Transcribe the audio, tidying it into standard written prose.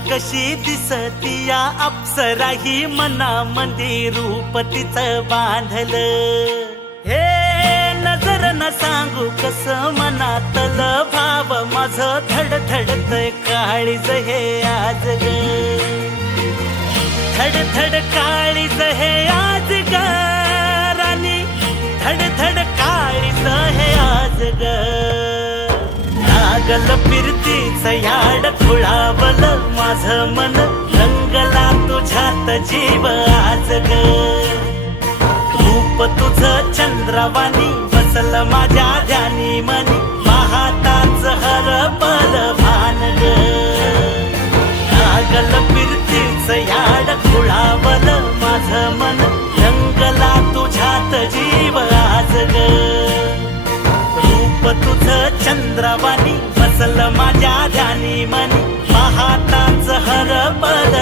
कशी दिसती या अप्सरा ही मनामध्ये रूप तिचं बांधलं. हे नजर न सांगू कस मनातलं भाव माझं धडधडतय काळीज हे आज ग. धडधड काळीज हे आज ग राणी, धडधड काळीज हे आज ग. लागल फिरतीच याड खुळावल माझं मन, रंगला तुझ्यात जीव आज ग. रूप तुझं चंद्रवाणी बसल माझ्या ध्यानी मनी, पाहताच हरपल भान ग. लागल फिरतीच याड खुळावल माझं मन, रंगला तुझ्यात जीव आज ग. रूप तुझं चंद्रवाणी बसल माझ्या ध्यानी मनी, पाहताच हरपल